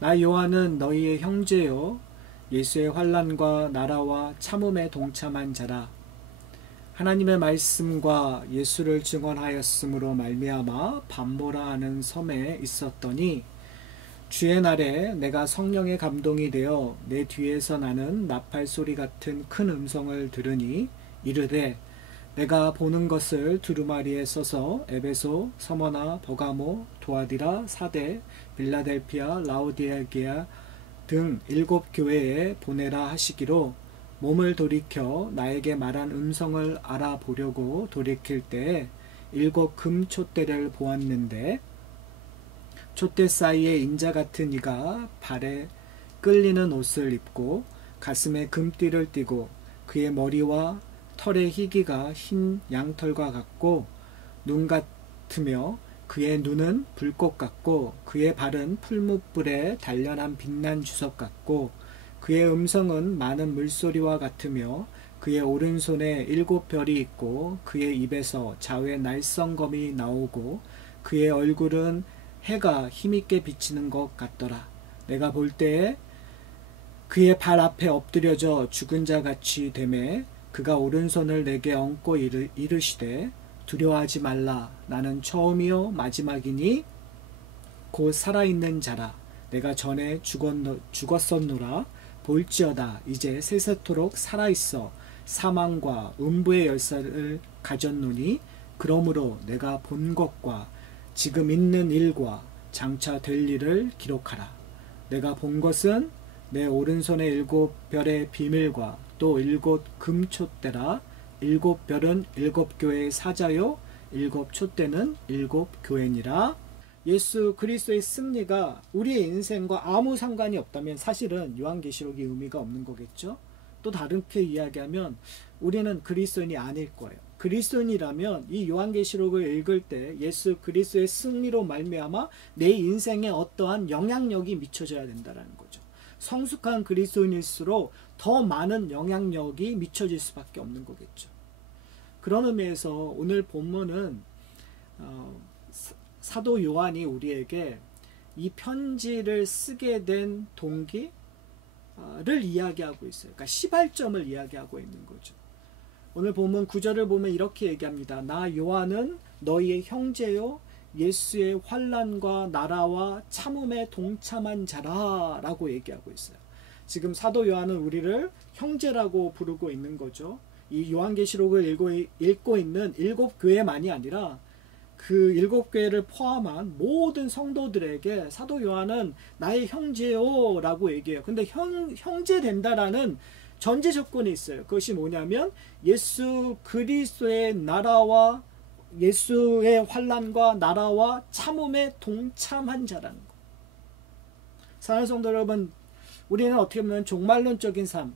나 요한은 너희의 형제요 예수의 환난과 나라와 참음에 동참한 자라. 하나님의 말씀과 예수를 증언하였으므로 말미암아 밤보라 하는 섬에 있었더니 주의 날에 내가 성령의 감동이 되어 내 뒤에서 나는 나팔 소리 같은 큰 음성을 들으니 이르되 내가 보는 것을 두루마리에 써서 에베소, 서머나, 버가모, 도아디라, 사데, 빌라델피아, 라오디게아 등 7 교회에 보내라 하시기로 몸을 돌이켜 나에게 말한 음성을 알아보려고 돌이킬 때에 7 금 촛대를 보았는데 촛대 사이에 인자 같은 이가 발에 끌리는 옷을 입고 가슴에 금띠를 띠고 그의 머리와 털의 희기가 흰 양털과 같고 눈 같으며 그의 눈은 불꽃 같고 그의 발은 풀무불에 단련한 빛난 주석 같고 그의 음성은 많은 물소리와 같으며 그의 오른손에 7 별이 있고 그의 입에서 좌우에 날성검이 나오고 그의 얼굴은 해가 힘있게 비치는 것 같더라. 내가 볼 때에 그의 발 앞에 엎드려져 죽은 자 같이 되매 그가 오른손을 내게 얹고 이르시되 두려워하지 말라. 나는 처음이요 마지막이니 곧 살아있는 자라. 내가 전에 죽었었노라. 볼지어다 이제 세세토록 살아있어 사망과 음부의 열쇠를 가졌노니 그러므로 내가 본 것과 지금 있는 일과 장차 될 일을 기록하라. 내가 본 것은 내 오른손의 7 별의 비밀과 또 7 금촛대라. 7 별은 7 교회의 사자요 7 촛대는 7 교회니라. 예수 그리스도의 승리가 우리의 인생과 아무 상관이 없다면 사실은 요한계시록이 의미가 없는 거겠죠. 또 다르게 이야기하면 우리는 그리스도인이 아닐 거예요. 그리스도인이라면 이 요한계시록을 읽을 때 예수 그리스도의 승리로 말미암아 내 인생에 어떠한 영향력이 미쳐져야 된다는 거죠. 성숙한 그리스도인일수록 더 많은 영향력이 미쳐질 수밖에 없는 거겠죠. 그런 의미에서 오늘 본문은 사도 요한이 우리에게 이 편지를 쓰게 된 동기를 이야기하고 있어요. 그러니까 시발점을 이야기하고 있는 거죠. 오늘 본문 9절을 보면 이렇게 얘기합니다. 나 요한은 너희의 형제요 예수의 환난과 나라와 참음에 동참한 자라 라고 얘기하고 있어요. 지금 사도 요한은 우리를 형제라고 부르고 있는 거죠. 이 요한계시록을 읽고 있는 7 교회만이 아니라 그 7 교회를 포함한 모든 성도들에게 사도 요한은 나의 형제요 라고 얘기해요. 근데 형제 된다라는 전제 조건이 있어요. 그것이 뭐냐면 예수 그리스도의 나라와 예수의 환난과 나라와 참음에 동참한 자라는 거. 사랑하는 성도 여러분, 우리는 어떻게 보면 종말론적인 삶,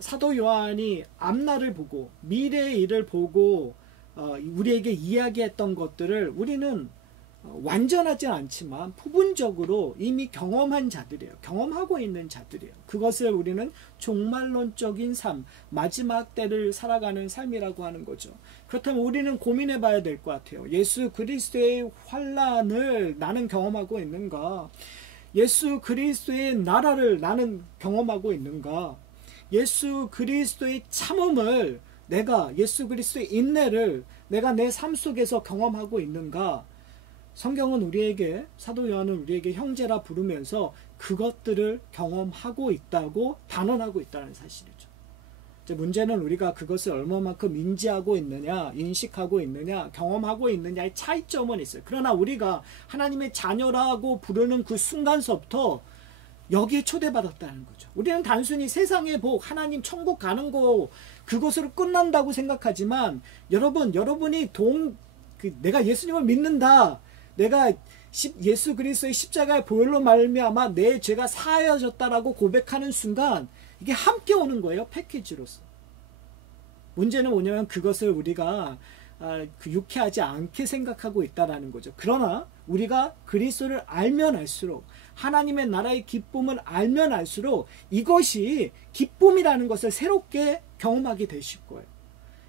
사도 요한이 앞날을 보고 미래의 일을 보고 우리에게 이야기했던 것들을 우리는 완전하지 않지만 부분적으로 이미 경험한 자들이에요. 경험하고 있는 자들이에요. 그것을 우리는 종말론적인 삶, 마지막 때를 살아가는 삶이라고 하는 거죠. 그렇다면 우리는 고민해 봐야 될 것 같아요. 예수 그리스도의 환난을 나는 경험하고 있는가? 예수 그리스도의 나라를 나는 경험하고 있는가? 예수 그리스도의 참음을 내가 예수 그리스도의 인내를 내가 내 삶 속에서 경험하고 있는가? 성경은 우리에게 사도 요한은 우리에게 형제라 부르면서 그것들을 경험하고 있다고 단언하고 있다는 사실이죠. 이제 문제는 우리가 그것을 얼마만큼 인지하고 있느냐, 인식하고 있느냐, 경험하고 있느냐의 차이점은 있어요. 그러나 우리가 하나님의 자녀라고 부르는 그 순간서부터 여기에 초대받았다는 거죠. 우리는 단순히 세상의 복, 하나님 천국 가는 거 그것으로 끝난다고 생각하지만 여러분이 내가 예수님을 믿는다. 내가 예수 그리스도의 십자가의 보혈로 말미암아 내 죄가 사하여졌다라고 고백하는 순간 이게 함께 오는 거예요. 패키지로서. 문제는 뭐냐면 그것을 우리가 유쾌하지 않게 생각하고 있다는 거죠. 그러나 우리가 그리스도를 알면 알수록 하나님의 나라의 기쁨을 알면 알수록 이것이 기쁨이라는 것을 새롭게 경험하게 되실 거예요.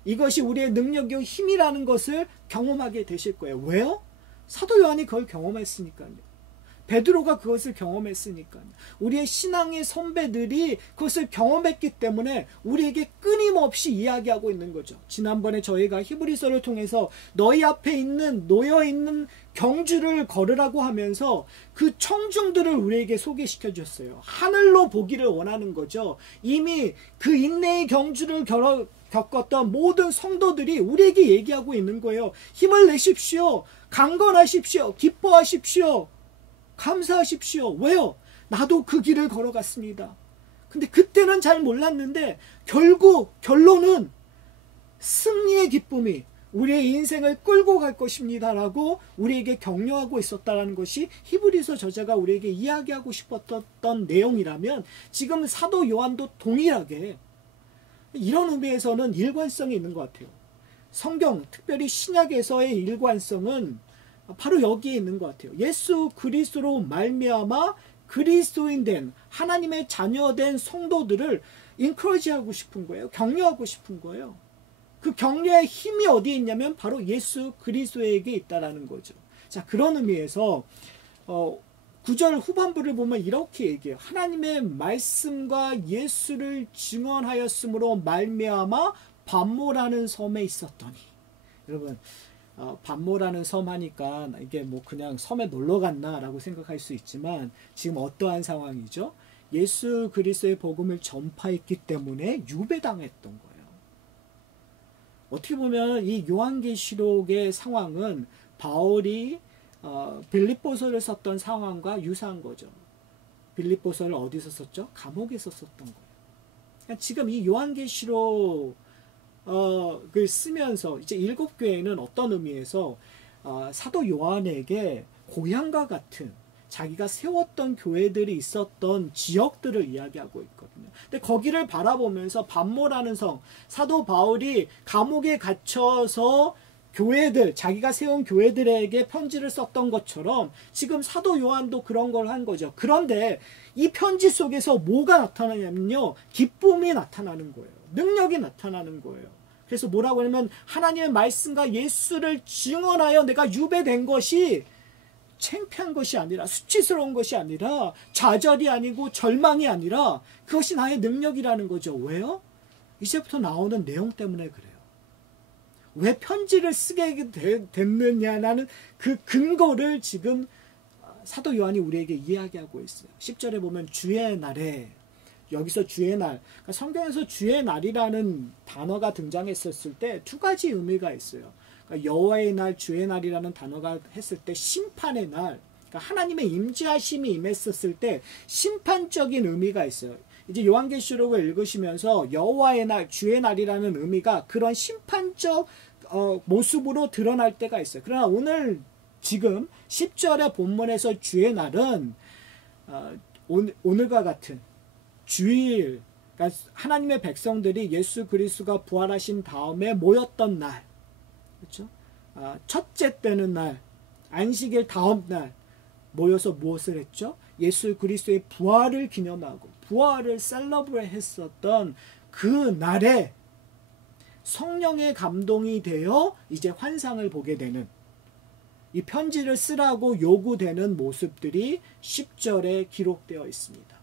이것이 우리의 능력이요 힘이라는 것을 경험하게 되실 거예요. 왜요? 사도 요한이 그걸 경험했으니까요. 베드로가 그것을 경험했으니까요. 우리의 신앙의 선배들이 그것을 경험했기 때문에 우리에게 끊임없이 이야기하고 있는 거죠. 지난번에 저희가 히브리서를 통해서 너희 앞에 있는 놓여있는 경주를 걸으라고 하면서 그 청중들을 우리에게 소개시켜 줬어요. 하늘로 보기를 원하는 거죠. 이미 그 인내의 경주를 겪었던 모든 성도들이 우리에게 얘기하고 있는 거예요. 힘을 내십시오. 강건하십시오. 기뻐하십시오. 감사하십시오. 왜요? 나도 그 길을 걸어갔습니다. 근데 그때는 잘 몰랐는데 결론은 승리의 기쁨이 우리의 인생을 끌고 갈 것입니다라고 우리에게 격려하고 있었다는 것이 히브리서 저자가 우리에게 이야기하고 싶었던 내용이라면, 지금 사도 요한도 동일하게 이런 의미에서는 일관성이 있는 것 같아요. 성경, 특별히 신약에서의 일관성은 바로 여기에 있는 것 같아요. 예수 그리스도로 말미암아 그리스도인 된 하나님의 자녀된 성도들을 인커리지하고 싶은 거예요. 격려하고 싶은 거예요. 그 격려의 힘이 어디에 있냐면 바로 예수 그리스도에게 있다라는 거죠. 자, 그런 의미에서 9절 후반부를 보면 이렇게 얘기해요. 하나님의 말씀과 예수를 증언하였으므로 말미암아 반모라는 섬에 있었더니. 여러분, 반모라는 섬 하니까 이게 뭐 그냥 섬에 놀러 갔나라고 생각할 수 있지만, 지금 어떠한 상황이죠? 예수 그리스도의 복음을 전파했기 때문에 유배당했던 거예요. 어떻게 보면 이 요한계시록의 상황은 바울이 빌립보서를 썼던 상황과 유사한 거죠. 빌립보서를 어디서 썼죠? 감옥에서 썼던 거예요. 그러니까 지금 이 요한계시록 그 쓰면서 이제 7교회는 어떤 의미에서 사도 요한에게 고향과 같은 자기가 세웠던 교회들이 있었던 지역들을 이야기하고 있거든요. 근데 거기를 바라보면서 반모라는 성, 사도 바울이 감옥에 갇혀서 교회들, 자기가 세운 교회들에게 편지를 썼던 것처럼 지금 사도 요한도 그런 걸 한 거죠. 그런데 이 편지 속에서 뭐가 나타나냐면요, 기쁨이 나타나는 거예요. 능력이 나타나는 거예요. 그래서 뭐라고 하냐면, 하나님의 말씀과 예수를 증언하여 내가 유배된 것이 창피한 것이 아니라, 수치스러운 것이 아니라, 좌절이 아니고 절망이 아니라 그것이 나의 능력이라는 거죠. 왜요? 이제부터 나오는 내용 때문에 그래요. 왜 편지를 쓰게 됐느냐라는 그 근거를 지금 사도 요한이 우리에게 이야기하고 있어요. 10절에 보면 주의 날에, 여기서 주의 날, 그러니까 성경에서 주의 날이라는 단어가 등장했었을 때 두 가지 의미가 있어요. 그러니까 여호와의 날, 주의 날이라는 단어가 했을 때 심판의 날, 그러니까 하나님의 임재하심이 임했었을 때 심판적인 의미가 있어요. 이제 요한계시록을 읽으시면서 여호와의 날, 주의 날이라는 의미가 그런 심판적 모습으로 드러날 때가 있어요. 그러나 오늘 지금 10절의 본문에서 주의 날은 오늘과 같은 주일, 그러니까 하나님의 백성들이 예수 그리스도가 부활하신 다음에 모였던 날, 그렇죠? 첫째 때는 날, 안식일 다음 날 모여서 무엇을 했죠? 예수 그리스도의 부활을 기념하고 부활을 셀러브레 했었던 그 날에 성령의 감동이 되어 이제 환상을 보게 되는, 이 편지를 쓰라고 요구되는 모습들이 10절에 기록되어 있습니다.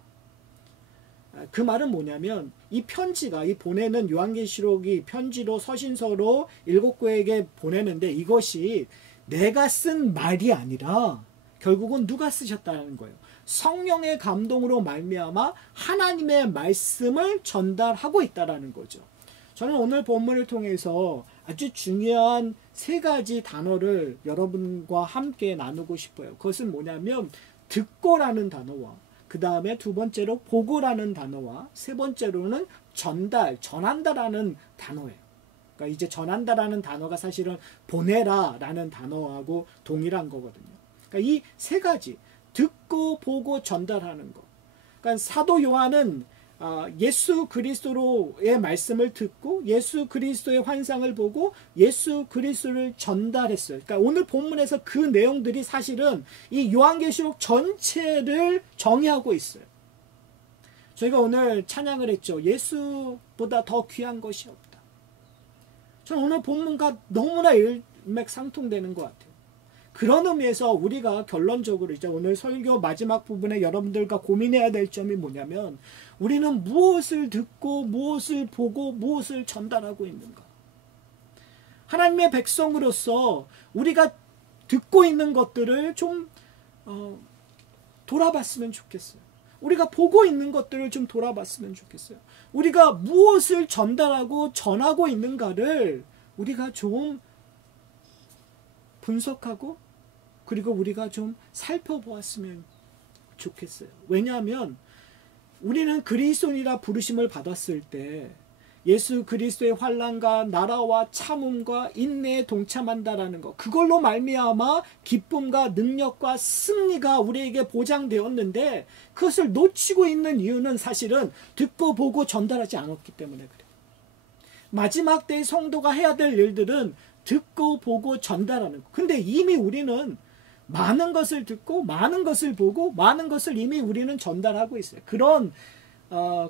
그 말은 뭐냐면, 이 편지가, 이 보내는 요한계시록이 편지로 서신서로 7교회에게 보내는데, 이것이 내가 쓴 말이 아니라 결국은 누가 쓰셨다는 거예요. 성령의 감동으로 말미암아 하나님의 말씀을 전달하고 있다라는 거죠. 저는 오늘 본문을 통해서 아주 중요한 3가지 단어를 여러분과 함께 나누고 싶어요. 그것은 뭐냐면, 듣고라는 단어와, 그 다음에 2번째로 보고라는 단어와, 3번째로는 전한다라는 단어예요. 그러니까 이제 전한다라는 단어가 사실은 보내라라는 단어하고 동일한 거거든요. 그러니까 이 3가지, 듣고 보고 전달하는 거. 그러니까 사도 요한은 예수 그리스도의 말씀을 듣고 예수 그리스도의 환상을 보고 예수 그리스도를 전달했어요. 그러니까 오늘 본문에서 그 내용들이 사실은 이 요한계시록 전체를 정의하고 있어요. 저희가 오늘 찬양을 했죠. 예수보다 더 귀한 것이 없다. 저는 오늘 본문과 너무나 일맥상통되는 것 같아요. 그런 의미에서 우리가 결론적으로 이제 오늘 설교 마지막 부분에 여러분들과 고민해야 될 점이 뭐냐면, 우리는 무엇을 듣고 무엇을 보고 무엇을 전달하고 있는가. 하나님의 백성으로서 우리가 듣고 있는 것들을 좀 돌아봤으면 좋겠어요. 우리가 보고 있는 것들을 좀 돌아봤으면 좋겠어요. 우리가 무엇을 전달하고 전하고 있는가를 우리가 좀 분석하고, 그리고 우리가 좀 살펴보았으면 좋겠어요. 왜냐하면 우리는 그리스도인이라 부르심을 받았을 때 예수 그리스도의 환난과 나라와 참음과 인내에 동참한다라는 것, 그걸로 말미암아 기쁨과 능력과 승리가 우리에게 보장되었는데, 그것을 놓치고 있는 이유는 사실은 듣고 보고 전달하지 않았기 때문에 그래요. 마지막 때의 성도가 해야 될 일들은 듣고 보고 전달하는 것. 근데 이미 우리는 많은 것을 듣고 많은 것을 보고 많은 것을 이미 우리는 전달하고 있어요. 그런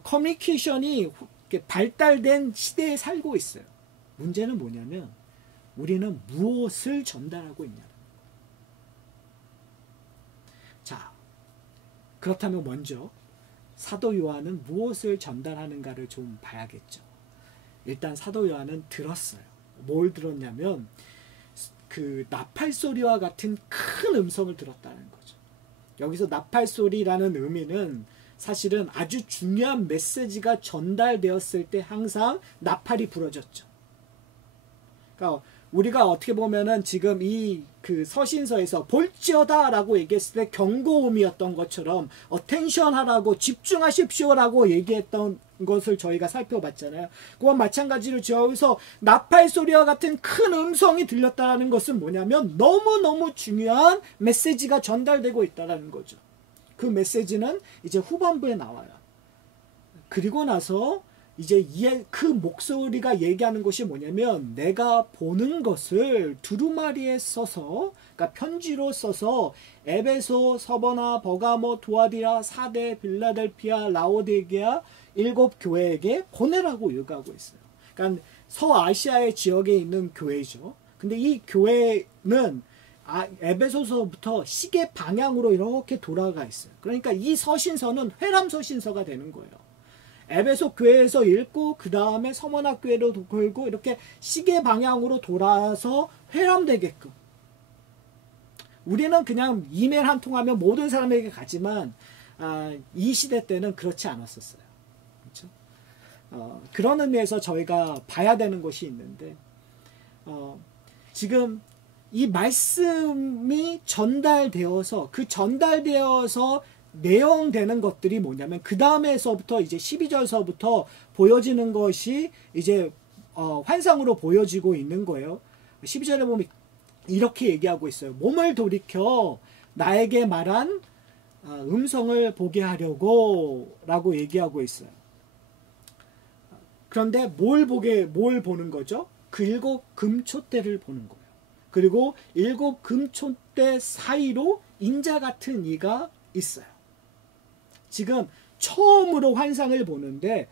커뮤니케이션이 발달된 시대에 살고 있어요. 문제는 뭐냐면 우리는 무엇을 전달하고 있냐. 자, 그렇다면 먼저 사도 요한은 무엇을 전달하는가를 좀 봐야겠죠. 일단 사도 요한은 들었어요. 뭘 들었냐면 그 나팔 소리와 같은 큰 음성을 들었다는 거죠. 여기서 나팔 소리라는 의미는 사실은 아주 중요한 메시지가 전달되었을 때 항상 나팔이 부러졌죠. 그러니까 우리가 어떻게 보면은 지금 이 그 서신서에서 볼지어다라고 얘기했을 때 경고음이었던 것처럼 어텐션 하라고, 집중하십시오라고 얘기했던 것을 저희가 살펴봤잖아요. 그와 마찬가지로 여기서 나팔 소리와 같은 큰 음성이 들렸다는 것은 뭐냐면 너무너무 중요한 메시지가 전달되고 있다는 거죠. 그 메시지는 이제 후반부에 나와요. 그리고 나서 이제 그 목소리가 얘기하는 것이 뭐냐면, 내가 보는 것을 두루마리에 써서, 그러니까 편지로 써서 에베소, 서버나, 버가모, 두아디라, 사데, 빌라델피아, 라오디게아 7 교회에게 보내라고 요구하고 있어요. 그러니까 서아시아의 지역에 있는 교회죠. 근데 이 교회는 에베소서부터 시계 방향으로 이렇게 돌아가 있어요. 그러니까 이 서신서는 회람 서신서가 되는 거예요. 에베소 교회에서 읽고 그 다음에 서머나 교회로 돌고 이렇게 시계 방향으로 돌아서 회람되게끔. 우리는 그냥 이메일 한 통 하면 모든 사람에게 가지만 이 시대 때는 그렇지 않았었어요. 그렇죠? 그런 의미에서 저희가 봐야 되는 것이 있는데, 지금 이 말씀이 전달되어서 그 전달되어서 내용되는 것들이 뭐냐면, 그 다음에서부터 이제 12절서부터 보여지는 것이 이제 환상으로 보여지고 있는 거예요. 12절에 보면 이렇게 얘기하고 있어요. 몸을 돌이켜 나에게 말한 음성을 보게 하려고 라고 얘기하고 있어요. 그런데 뭘 보는 거죠? 그 7 금촛대를 보는 거예요. 그리고 7 금촛대 사이로 인자 같은 이가 있어요. 지금 처음으로 환상을 보는데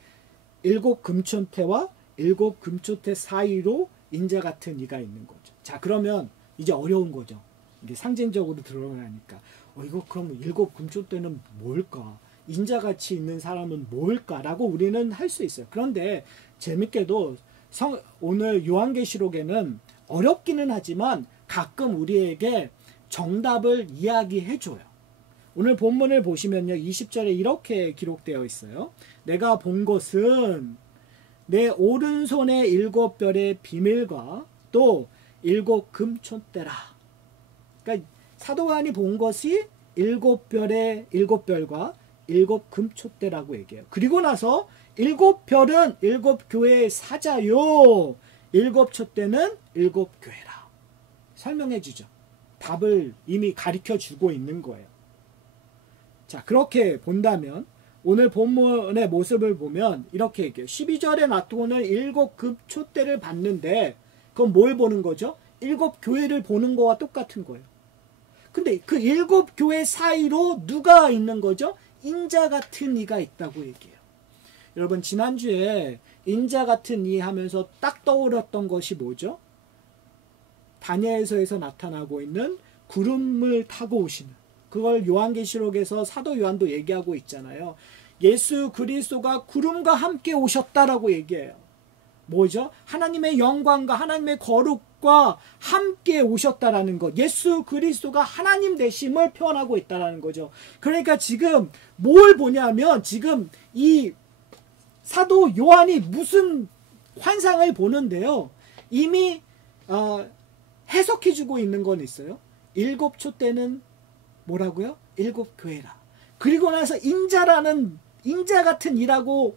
7 금촛대와 7 금촛대 사이로 인자 같은 이가 있는 거죠. 자, 그러면 이제 어려운 거죠. 이게 상징적으로 드러나니까. 이거 그럼 7 금촛대는 뭘까? 인자같이 있는 사람은 뭘까라고 우리는 할 수 있어요. 그런데 재밌게도 오늘 요한계시록에는 어렵기는 하지만 가끔 우리에게 정답을 이야기해줘요. 오늘 본문을 보시면요, 20절에 이렇게 기록되어 있어요. 내가 본 것은 내 오른손의 7 별의 비밀과 또 7 금촛대라. 그러니까 사도 요한이 본 것이 7 별과 7 금촛대라고 얘기해요. 그리고 나서 7 별은 7 교회의 사자요, 7 촛대는 7 교회라. 설명해 주죠. 답을 이미 가르쳐 주고 있는 거예요. 자, 그렇게 본다면 오늘 본문의 모습을 보면 이렇게 얘기해요. 12절에 나타오는 7 금촛대를 봤는데, 그건 뭘 보는 거죠? 7 교회를 보는 거와 똑같은 거예요. 근데 그 7 교회 사이로 누가 있는 거죠? 인자 같은 이가 있다고 얘기해요. 여러분, 지난주에 인자 같은 이 하면서 딱 떠올랐던 것이 뭐죠? 다니엘서에서 나타나고 있는 구름을 타고 오시는, 그걸 요한계시록에서 사도 요한도 얘기하고 있잖아요. 예수 그리스도가 구름과 함께 오셨다라고 얘기해요. 뭐죠? 하나님의 영광과 하나님의 거룩과 함께 오셨다라는 것. 예수 그리스도가 하나님 되심을 표현하고 있다라는 거죠. 그러니까 지금 뭘 보냐면, 지금 이 사도 요한이 무슨 환상을 보는데요. 이미 해석해주고 있는 건 있어요. 7초 때는 뭐라고요? 7교회라. 그리고 나서 인자 같은 이라고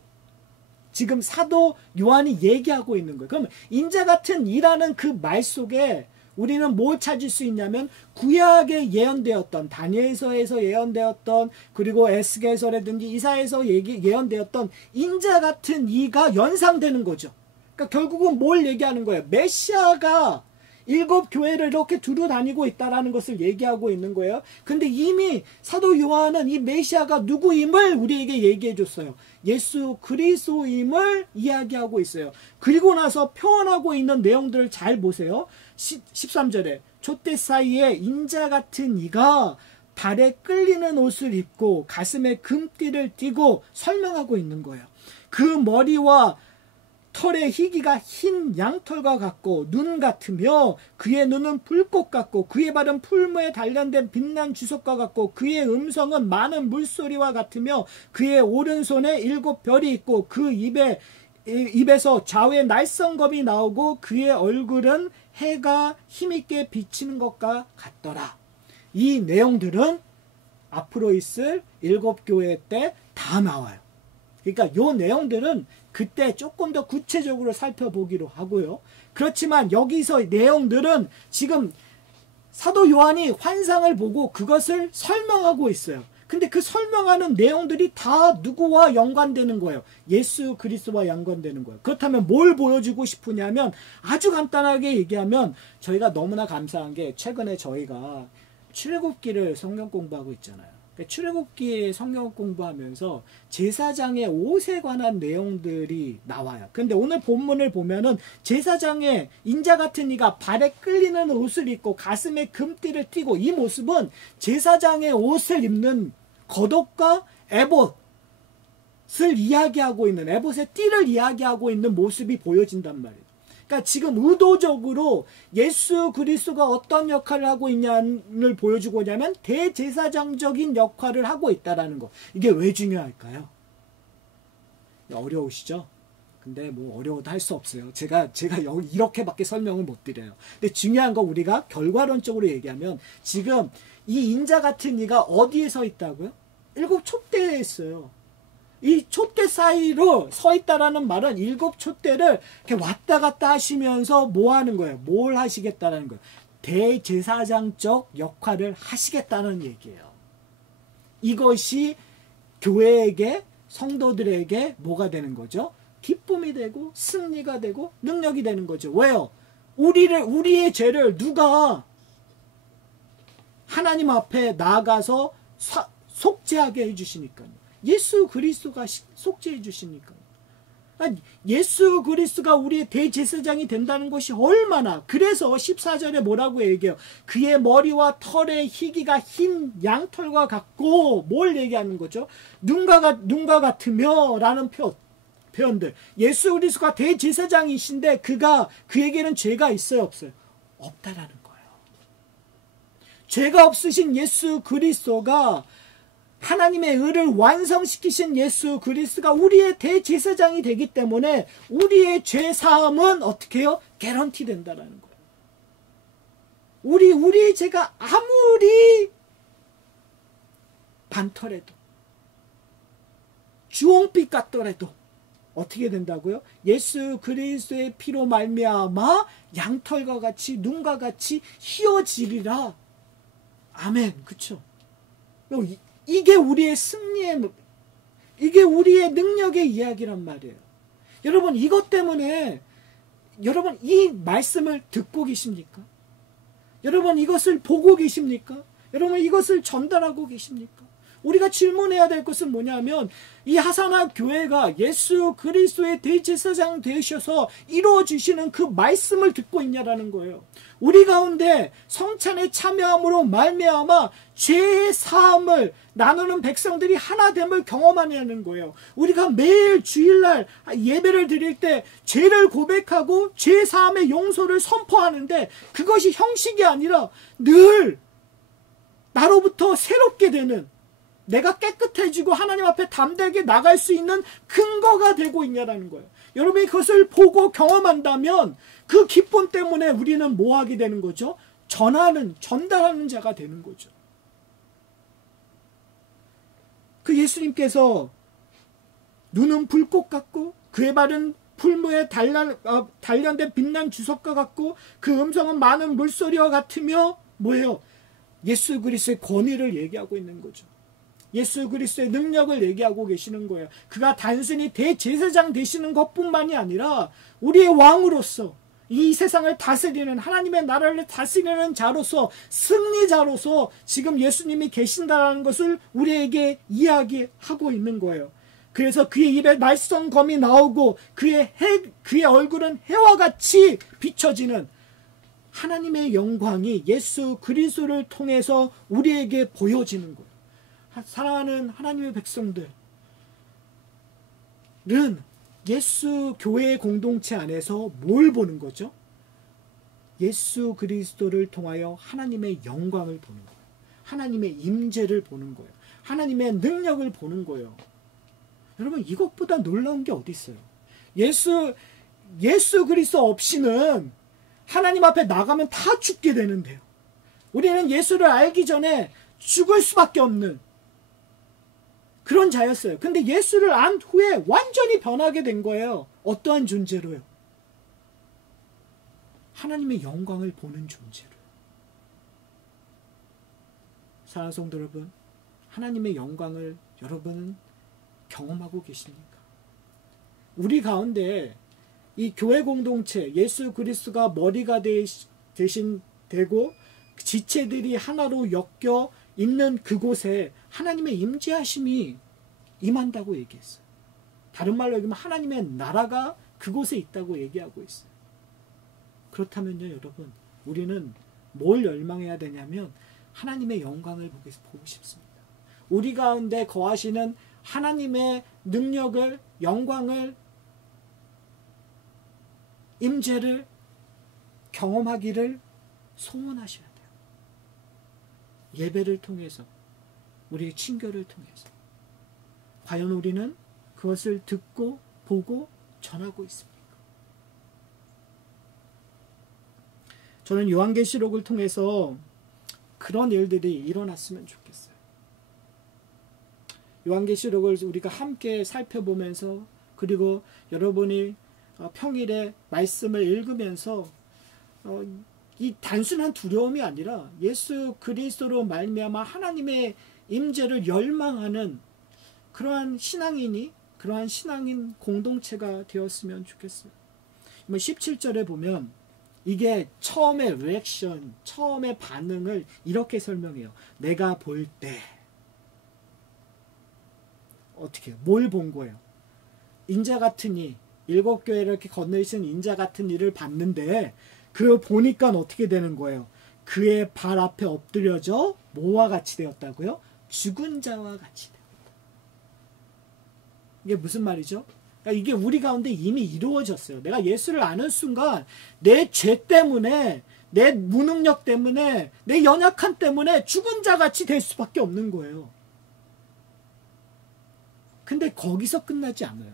지금 사도 요한이 얘기하고 있는 거예요. 그럼 인자 같은 이라는 그 말 속에 우리는 뭘 찾을 수 있냐면, 구약에 예언되었던, 다니엘서에서 예언되었던, 그리고 에스겔서라든지 이사에서 예언되었던 인자 같은 이가 연상되는 거죠. 그러니까 결국은 뭘 얘기하는 거예요? 메시아가 7교회를 이렇게 두루 다니고 있다라는 것을 얘기하고 있는 거예요. 근데 이미 사도 요한은 이 메시아가 누구임을 우리에게 얘기해 줬어요. 예수 그리스도임을 이야기하고 있어요. 그리고 나서 표현하고 있는 내용들을 잘 보세요. 13절에 촛대 사이에 인자 같은 이가 발에 끌리는 옷을 입고 가슴에 금띠를 띠고 설명하고 있는 거예요. 그 머리와 털의 희기가 흰 양털과 같고 눈 같으며, 그의 눈은 불꽃 같고, 그의 발은 풀무에 단련된 빛난 주석과 같고, 그의 음성은 많은 물소리와 같으며, 그의 오른손에 7별이 있고, 그 입에서 좌우에 날성검이 나오고, 그의 얼굴은 해가 힘있게 비치는 것과 같더라. 이 내용들은 앞으로 있을 7교회 때 다 나와요. 그러니까 이 내용들은 그때 조금 더 구체적으로 살펴보기로 하고요. 그렇지만 여기서 내용들은 지금 사도 요한이 환상을 보고 그것을 설명하고 있어요. 근데 그 설명하는 내용들이 다 누구와 연관되는 거예요? 예수 그리스도와 연관되는 거예요. 그렇다면 뭘 보여주고 싶으냐면, 아주 간단하게 얘기하면, 저희가 너무나 감사한 게 최근에 저희가 출애굽기를 성경 공부하고 있잖아요. 출애굽기 성경 공부하면서 제사장의 옷에 관한 내용들이 나와요. 근데 오늘 본문을 보면은 제사장의 인자 같은 이가 발에 끌리는 옷을 입고 가슴에 금띠를 띠고, 이 모습은 제사장의 옷을 입는 겉옷과 에봇을 이야기하고 있는, 에봇의 띠를 이야기하고 있는 모습이 보여진단 말이에요. 그러니까 지금 의도적으로 예수 그리스도가 어떤 역할을 하고 있냐를 보여주고 있냐면, 대제사장적인 역할을 하고 있다라는 거. 이게 왜 중요할까요? 어려우시죠? 근데 뭐 어려워도 할 수 없어요. 제가 이렇게밖에 설명을 못 드려요. 근데 중요한 건, 우리가 결과론적으로 얘기하면, 지금 이 인자 같은 이가 어디에 서 있다고요? 7촛대에 있어요. 이 촛대 사이로 서 있다라는 말은 7촛대를 이렇게 왔다 갔다 하시면서 뭐 하는 거예요? 뭘 하시겠다는 거예요? 대제사장적 역할을 하시겠다는 얘기예요. 이것이 교회에게, 성도들에게 뭐가 되는 거죠? 기쁨이 되고 승리가 되고 능력이 되는 거죠. 왜요? 우리의 죄를 누가 하나님 앞에 나아가서 속죄하게 해주시니까요. 예수 그리스도가 속죄해 주시니까. 예수 그리스도가 우리의 대제사장이 된다는 것이 얼마나. 그래서 14절에 뭐라고 얘기해요? 그의 머리와 털의 희기가 흰 양털과 같고, 뭘 얘기하는 거죠? 눈과 같으며 라는 표현들. 예수 그리스도가 대제사장이신데 그에게는 죄가 있어요, 없어요? 없다라는 거예요. 죄가 없으신 예수 그리스도가, 하나님의 의를 완성시키신 예수 그리스도가 우리의 대제사장이 되기 때문에 우리의 죄사함은 어떻게 해요? 개런티 된다는 거예요. 우리의 죄가 아무리 반터라도, 주홍빛 같더라도 어떻게 된다고요? 예수 그리스도의 피로 말미암아 양털과 같이, 눈과 같이 희어지리라. 아멘. 그쵸? 이게 우리의 이게 우리의 능력의 이야기란 말이에요. 여러분, 이것 때문에 여러분 이 말씀을 듣고 계십니까? 여러분 이것을 보고 계십니까? 여러분 이것을 전달하고 계십니까? 우리가 질문해야 될 것은 뭐냐면 이 하사나 교회가 예수 그리스도의 대제사장 되셔서 이루어주시는 그 말씀을 듣고 있냐라는 거예요. 우리 가운데 성찬에 참여함으로 말미암아 죄의 사함을 나누는 백성들이 하나됨을 경험하냐는 거예요. 우리가 매일 주일날 예배를 드릴 때 죄를 고백하고 죄 사함의 용서를 선포하는데 그것이 형식이 아니라 늘 나로부터 새롭게 되는, 내가 깨끗해지고 하나님 앞에 담대하게 나갈 수 있는 근거가 되고 있냐라는 거예요. 여러분이 그것을 보고 경험한다면 그 기쁨 때문에 우리는 뭐 하게 되는 거죠? 전달하는 자가 되는 거죠. 그 예수님께서 눈은 불꽃 같고 그의 발은 풀무에 단련된 빛난 주석과 같고 그 음성은 많은 물소리와 같으며 뭐예요? 예수 그리스도의 권위를 얘기하고 있는 거죠. 예수 그리스도의 능력을 얘기하고 계시는 거예요. 그가 단순히 대제사장 되시는 것뿐만이 아니라 우리의 왕으로서 이 세상을 다스리는, 하나님의 나라를 다스리는 자로서, 승리자로서 지금 예수님이 계신다는 것을 우리에게 이야기하고 있는 거예요. 그래서 그의 입에 말썽검이 나오고 그의 얼굴은 해와 같이 비춰지는 하나님의 영광이 예수 그리스도를 통해서 우리에게 보여지는 거예요. 사랑하는 하나님의 백성들은 예수 교회의 공동체 안에서 뭘 보는 거죠? 예수 그리스도를 통하여 하나님의 영광을 보는 거예요. 하나님의 임재를 보는 거예요. 하나님의 능력을 보는 거예요. 여러분, 이것보다 놀라운 게 어디 있어요? 예수 그리스도 없이는 하나님 앞에 나가면 다 죽게 되는데요. 우리는 예수를 알기 전에 죽을 수밖에 없는 그런 자였어요. 근데 예수를 안 후에 완전히 변하게 된 거예요. 어떠한 존재로요? 하나님의 영광을 보는 존재로. 사랑하는 성도 여러분, 하나님의 영광을 여러분은 경험하고 계십니까? 우리 가운데 이 교회 공동체, 예수 그리스도가 머리가 되고 지체들이 하나로 엮여 있는 그곳에 하나님의 임재하심이 임한다고 얘기했어요. 다른 말로 얘기하면 하나님의 나라가 그곳에 있다고 얘기하고 있어요. 그렇다면요, 여러분, 우리는 뭘 열망해야 되냐면 하나님의 영광을 보고 싶습니다. 우리 가운데 거하시는 하나님의 능력을, 영광을, 임재를 경험하기를 소원하셔야 돼요. 예배를 통해서, 우리의 친교를 통해서. 과연 우리는 그것을 듣고 보고 전하고 있습니까? 저는 요한계시록을 통해서 그런 일들이 일어났으면 좋겠어요. 요한계시록을 우리가 함께 살펴보면서, 그리고 여러분이 평일에 말씀을 읽으면서 이 단순한 두려움이 아니라 예수 그리스도로 말미암아 하나님의 임재를 열망하는 그러한 신앙인이, 그러한 신앙인 공동체가 되었으면 좋겠어요. 17절에 보면 이게 처음의 리액션, 처음의 반응을 이렇게 설명해요. 내가 볼 때 어떻게, 뭘 본 거예요? 인자 같은 이, 7교회를 이렇게 건너신 인자 같은 이를 봤는데 그 보니까 어떻게 되는 거예요? 그의 발 앞에 엎드려져 뭐와 같이 되었다고요? 죽은 자와 같이 되었다. 이게 무슨 말이죠? 그러니까 이게 우리 가운데 이미 이루어졌어요. 내가 예수를 아는 순간 내 죄 때문에, 내 무능력 때문에, 내 연약함 때문에 죽은 자 같이 될 수밖에 없는 거예요. 근데 거기서 끝나지 않아요.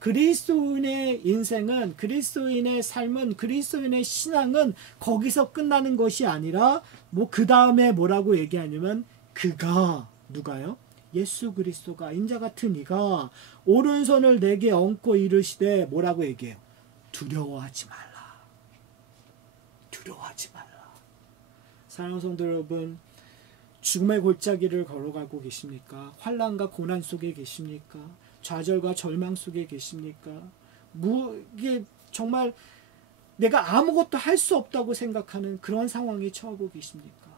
그리스도인의 인생은, 그리스도인의 삶은, 그리스도인의 신앙은 거기서 끝나는 것이 아니라 그 다음에 뭐라고 얘기하냐면 그가, 누가요? 예수 그리스도가, 인자 같은 이가 오른손을 내게 얹고 이르시되 뭐라고 얘기해요? 두려워하지 말라. 두려워하지 말라. 사랑하는 성도 여러분, 죽음의 골짜기를 걸어가고 계십니까? 환난과 고난 속에 계십니까? 좌절과 절망 속에 계십니까? 이게 정말 내가 아무것도 할 수 없다고 생각하는 그런 상황에 처하고 계십니까?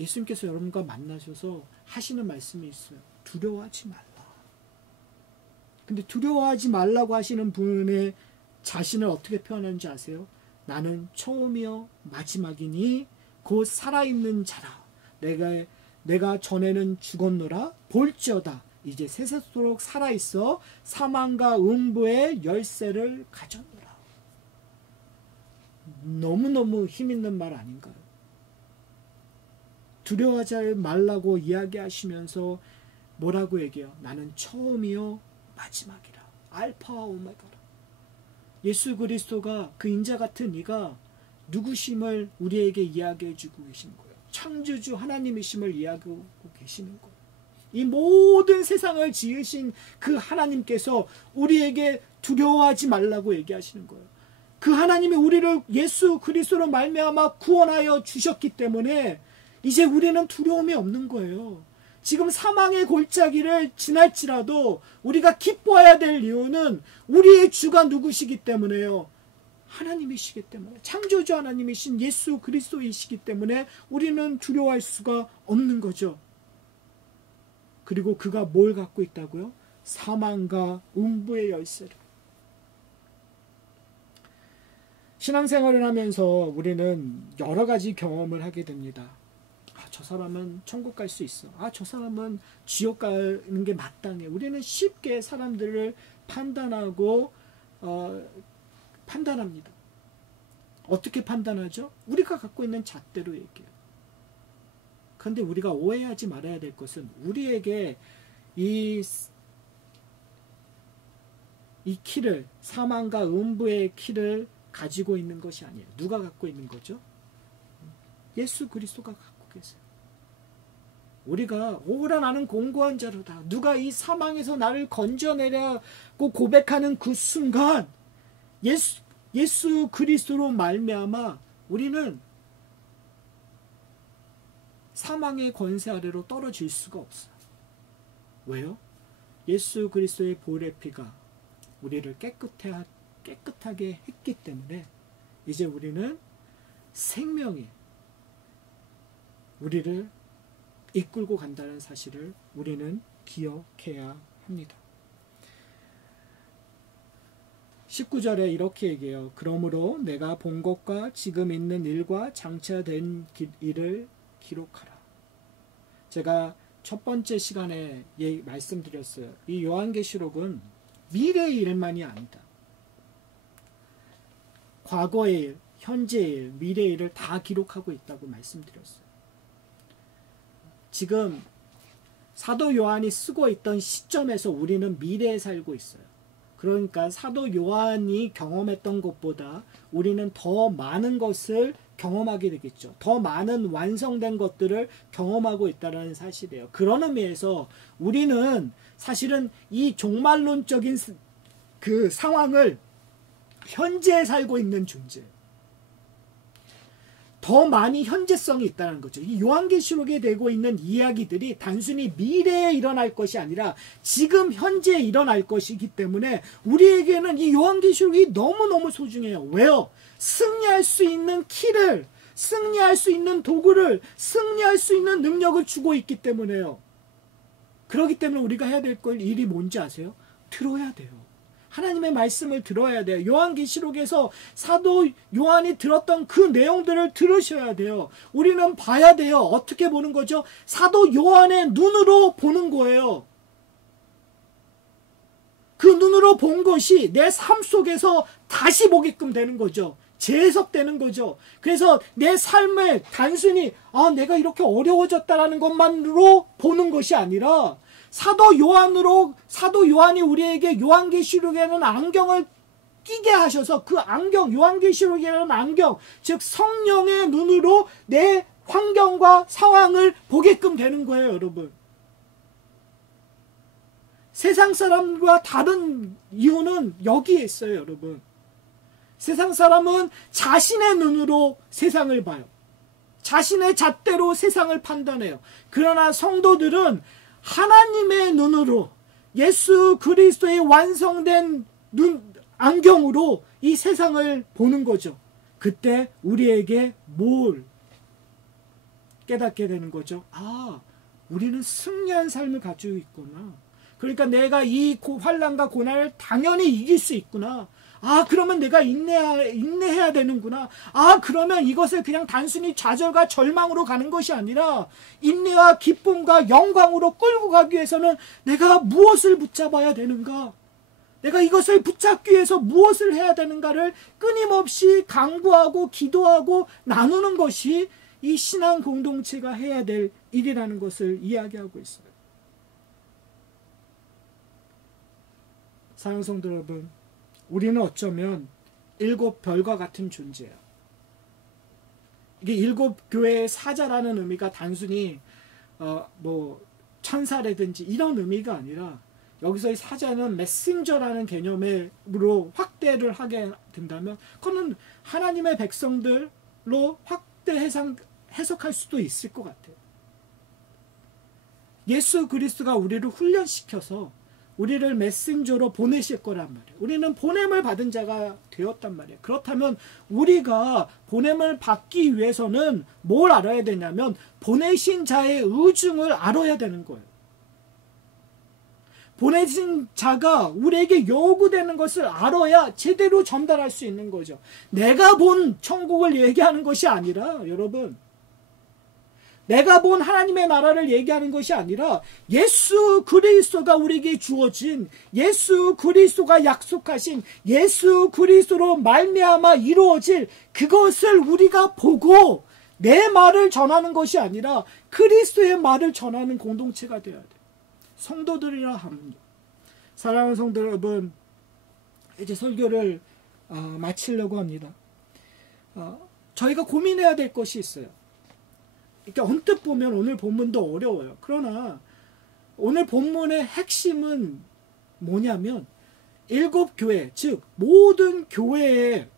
예수님께서 여러분과 만나셔서 하시는 말씀이 있어요. 두려워하지 말라. 근데 두려워하지 말라고 하시는 분의 자신을 어떻게 표현하는지 아세요? 나는 처음이요 마지막이니 곧 살아있는 자라. 내가 전에는 죽었노라. 볼지어다 이제 세세토록 살아있어 사망과 음부의 열쇠를 가졌노라. 너무너무 힘있는 말 아닌가요? 두려워하지 말라고 이야기하시면서 뭐라고 얘기해요? 나는 처음이요 마지막이라. 알파와 오메가라. 예수 그리스도가 그 인자 같은 이가 누구심을 우리에게 이야기해 주고 계신 거예요. 창조주 하나님이심을 이야기하고 계시는 거예요. 이 모든 세상을 지으신 그 하나님께서 우리에게 두려워하지 말라고 얘기하시는 거예요. 그 하나님이 우리를 예수 그리스도로 말미암아 구원하여 주셨기 때문에 이제 우리는 두려움이 없는 거예요. 지금 사망의 골짜기를 지날지라도 우리가 기뻐해야 될 이유는 우리의 주가 누구시기 때문에요. 하나님이시기 때문에, 창조주 하나님이신 예수 그리스도이시기 때문에 우리는 두려워할 수가 없는 거죠. 그리고 그가 뭘 갖고 있다고요? 사망과 음부의 열쇠를. 신앙생활을 하면서 우리는 여러 가지 경험을 하게 됩니다. 저 사람은 천국 갈 수 있어. 저 사람은 지옥 가는 게 마땅해. 우리는 쉽게 사람들을 판단하고 판단합니다. 어떻게 판단하죠? 우리가 갖고 있는 잣대로 얘기해요. 그런데 우리가 오해하지 말아야 될 것은 우리에게 이 키를, 사망과 음부의 키를 가지고 있는 것이 아니에요. 누가 갖고 있는 거죠? 예수 그리스도가 갖고 계세요. 우리가 오라 나는 공고한 자로다. 누가 이 사망에서 나를 건져내라고 고백하는 그 순간 예수 그리스도로 말미암아 우리는 사망의 권세 아래로 떨어질 수가 없어요. 왜요? 예수 그리스도의 보혈의 피가 우리를 깨끗하게 했기 때문에 이제 우리는 생명이 우리를 이끌고 간다는 사실을 우리는 기억해야 합니다. 19절에 이렇게 얘기해요. 그러므로 내가 본 것과 지금 있는 일과 장차 된 일을 기록하라. 제가 첫 번째 시간에 말씀드렸어요. 이 요한계시록은 미래의 일만이 아니다. 과거의 일, 현재의 일, 미래의 일을 다 기록하고 있다고 말씀드렸어요. 지금 사도 요한이 쓰고 있던 시점에서 우리는 미래에 살고 있어요. 그러니까 사도 요한이 경험했던 것보다 우리는 더 많은 것을 경험하게 되겠죠. 더 많은 완성된 것들을 경험하고 있다는 사실이에요. 그런 의미에서 우리는 사실은 이 종말론적인 그 상황을 현재에 살고 있는 존재예요. 더 많이 현재성이 있다는 거죠. 이 요한계시록에 되고 있는 이야기들이 단순히 미래에 일어날 것이 아니라 지금 현재에 일어날 것이기 때문에 우리에게는 이 요한계시록이 너무너무 소중해요. 왜요? 승리할 수 있는 키를, 승리할 수 있는 도구를, 승리할 수 있는 능력을 주고 있기 때문에요. 그렇기 때문에 우리가 해야 될 일이 뭔지 아세요? 들어야 돼요. 하나님의 말씀을 들어야 돼요. 요한계시록에서 사도 요한이 들었던 그 내용들을 들으셔야 돼요. 우리는 봐야 돼요. 어떻게 보는 거죠? 사도 요한의 눈으로 보는 거예요. 그 눈으로 본 것이 내 삶 속에서 다시 보게끔 되는 거죠. 재해석되는 거죠. 그래서 내 삶을 단순히 내가 이렇게 어려워졌다라는 것만으로 보는 것이 아니라 사도 요한이 우리에게 요한계시록에는 안경을 끼게 하셔서 그 안경, 요한계시록이라는 안경, 즉 성령의 눈으로 내 환경과 상황을 보게끔 되는 거예요, 여러분. 세상 사람과 다른 이유는 여기에 있어요, 여러분. 세상 사람은 자신의 눈으로 세상을 봐요. 자신의 잣대로 세상을 판단해요. 그러나 성도들은 하나님의 눈으로 예수 그리스도의 완성된 안경으로 이 세상을 보는 거죠. 그때 우리에게 뭘 깨닫게 되는 거죠. 아, 우리는 승리한 삶을 가지고 있구나. 그러니까 내가 이 환난과 고난을 당연히 이길 수 있구나. 아, 그러면 내가 인내해야 되는구나. 아, 그러면 이것을 그냥 단순히 좌절과 절망으로 가는 것이 아니라 인내와 기쁨과 영광으로 끌고 가기 위해서는 내가 무엇을 붙잡아야 되는가? 내가 이것을 붙잡기 위해서 무엇을 해야 되는가를 끊임없이 강구하고 기도하고 나누는 것이 이 신앙 공동체가 해야 될 일이라는 것을 이야기하고 있어요. 사랑하는 성도 여러분, 우리는 어쩌면 7별과 같은 존재예요. 이게 7교회의 사자라는 의미가 단순히 천사라든지 이런 의미가 아니라 여기서의 사자는 메신저라는 개념으로 확대를 하게 된다면 그거는 하나님의 백성들로 확대 해석할 수도 있을 것 같아요. 예수 그리스도가 우리를 훈련시켜서 우리를 메신저로 보내실 거란 말이에요. 우리는 보냄을 받은 자가 되었단 말이에요. 그렇다면 우리가 보냄을 받기 위해서는 뭘 알아야 되냐면 보내신 자의 의중을 알아야 되는 거예요. 보내신 자가 우리에게 요구되는 것을 알아야 제대로 전달할 수 있는 거죠. 내가 본 천국을 얘기하는 것이 아니라 여러분, 내가 본 하나님의 나라를 얘기하는 것이 아니라 예수 그리스도가 우리에게 주어진, 예수 그리스도가 약속하신, 예수 그리스도로 말미암아 이루어질 그것을 우리가 보고 내 말을 전하는 것이 아니라 그리스도의 말을 전하는 공동체가 되어야 돼요. 성도들이라 합니다. 사랑하는 성도 여러분, 이제 설교를 마치려고 합니다. 저희가 고민해야 될 것이 있어요. 이렇게 언뜻 보면 오늘 본문도 어려워요. 그러나 오늘 본문의 핵심은 뭐냐면 7교회, 즉 모든 교회를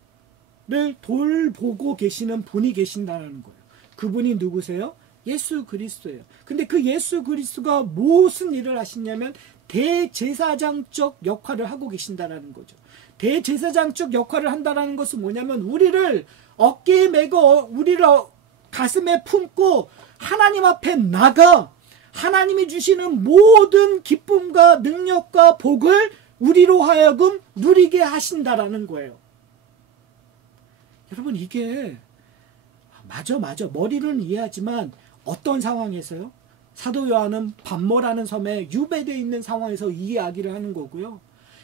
돌보고 계시는 분이 계신다는 거예요. 그분이 누구세요? 예수 그리스도예요. 근데 그 예수 그리스도가 무슨 일을 하시냐면 대제사장적 역할을 하고 계신다라는 거죠. 대제사장적 역할을 한다라는 것은 뭐냐면 우리를 어깨에 메고 우리를 가슴에 품고 하나님 앞에 나가 하나님이 주시는 모든 기쁨과 능력과 복을 우리로 하여금 누리게 하신다라는 거예요. 여러분, 이게 맞아 머리로는 이해하지만 어떤 상황에서요? 사도 요한은 반모라는 섬에 유배되어 있는 상황에서 이 이야기를 하는 거고요.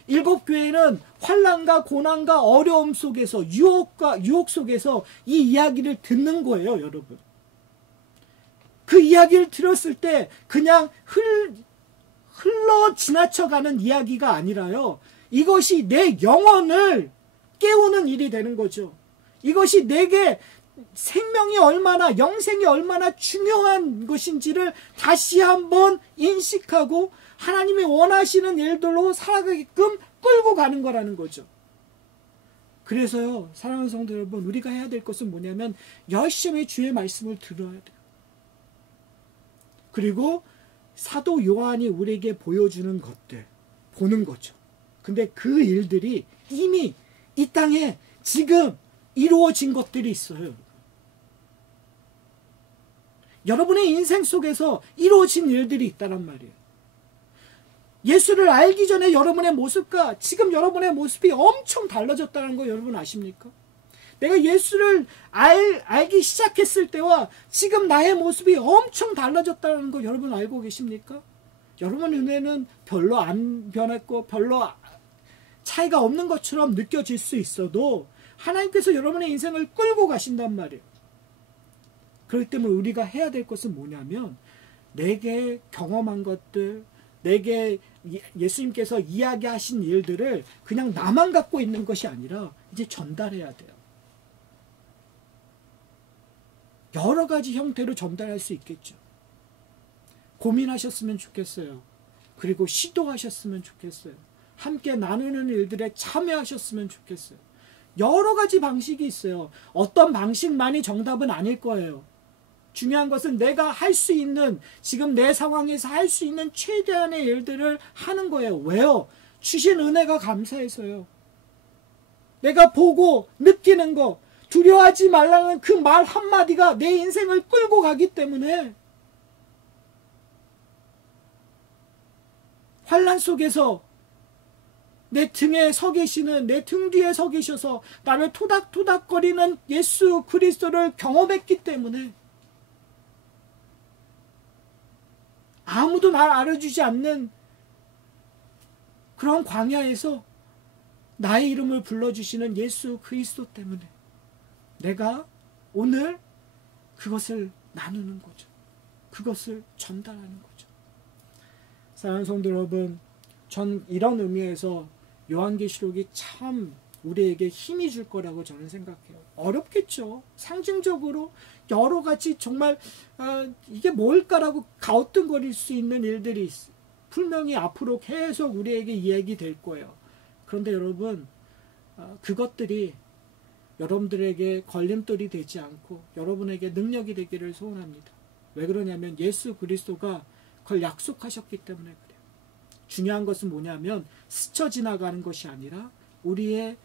7교회는 환난과 고난과 어려움 속에서 유혹 속에서 이 이야기를 듣는 거예요, 여러분. 그 이야기를 들었을 때 그냥 흘러 지나쳐가는 이야기가 아니라요. 이것이 내 영혼을 깨우는 일이 되는 거죠. 이것이 내게 생명이 얼마나, 영생이 얼마나 중요한 것인지를 다시 한번 인식하고 하나님이 원하시는 일들로 살아가게끔 끌고 가는 거라는 거죠. 그래서요, 사랑하는 성도 여러분, 우리가 해야 될 것은 뭐냐면 열심히 주의 말씀을 들어야 돼요. 그리고 사도 요한이 우리에게 보여주는 것들, 보는 거죠. 근데 그 일들이 이미 이 땅에 지금 이루어진 것들이 있어요. 여러분의 인생 속에서 이루어진 일들이 있다란 말이에요. 예수를 알기 전에 여러분의 모습과 지금 여러분의 모습이 엄청 달라졌다는 거 여러분 아십니까? 내가 예수를 알기 시작했을 때와 지금 나의 모습이 엄청 달라졌다는 거 여러분 알고 계십니까? 여러분 눈에는 별로 안 변했고 별로 차이가 없는 것처럼 느껴질 수 있어도 하나님께서 여러분의 인생을 끌고 가신단 말이에요. 그렇기 때문에 우리가 해야 될 것은 뭐냐면 내게 경험한 것들, 내게 예수님께서 이야기하신 일들을 그냥 나만 갖고 있는 것이 아니라 이제 전달해야 돼요. 여러 가지 형태로 전달할 수 있겠죠. 고민하셨으면 좋겠어요. 그리고 시도하셨으면 좋겠어요. 함께 나누는 일들에 참여하셨으면 좋겠어요. 여러 가지 방식이 있어요. 어떤 방식만이 정답은 아닐 거예요. 중요한 것은 내가 할 수 있는, 지금 내 상황에서 할 수 있는 최대한의 일들을 하는 거예요. 왜요? 주신 은혜가 감사해서요. 내가 보고 느끼는 거, 두려워하지 말라는 그 말 한마디가 내 인생을 끌고 가기 때문에 환난 속에서 내 등에 서 계시는, 내 등 뒤에 서 계셔서 나를 토닥토닥거리는 예수 그리스도를 경험했기 때문에 아무도 날 알아주지 않는 그런 광야에서 나의 이름을 불러주시는 예수 그리스도 때문에 내가 오늘 그것을 나누는 거죠. 그것을 전달하는 거죠. 사랑하는 성도 여러분, 전 이런 의미에서 요한계시록이 참 우리에게 힘이 줄 거라고 저는 생각해요. 어렵겠죠. 상징적으로 여러 가지 정말 이게 뭘까라고 가우뚱거릴 수 있는 일들이 분명히 앞으로 계속 우리에게 이야기될 거예요. 그런데 여러분, 그것들이 여러분들에게 걸림돌이 되지 않고 여러분에게 능력이 되기를 소원합니다. 왜 그러냐면 예수 그리스도가 그걸 약속하셨기 때문에 그래요. 중요한 것은 뭐냐면 스쳐 지나가는 것이 아니라 우리의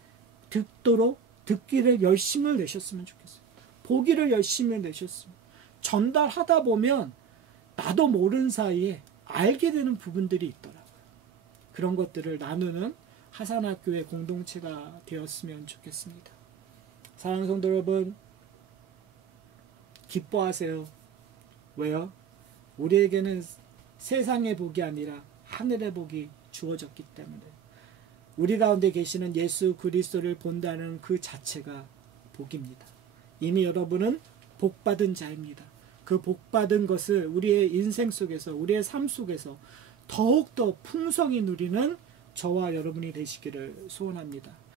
듣도록 듣기를 열심을 내셨으면 좋겠어요. 보기를 열심히 내셨으면, 전달하다 보면 나도 모르는 사이에 알게 되는 부분들이 있더라고요. 그런 것들을 나누는 하산학교의 공동체가 되었으면 좋겠습니다. 사랑하는 성도 여러분, 기뻐하세요. 왜요? 우리에게는 세상의 복이 아니라 하늘의 복이 주어졌기 때문에 우리 가운데 계시는 예수 그리스도를 본다는 그 자체가 복입니다. 이미 여러분은 복받은 자입니다. 그 복받은 것을 우리의 인생 속에서, 우리의 삶 속에서 더욱더 풍성히 누리는 저와 여러분이 되시기를 소원합니다.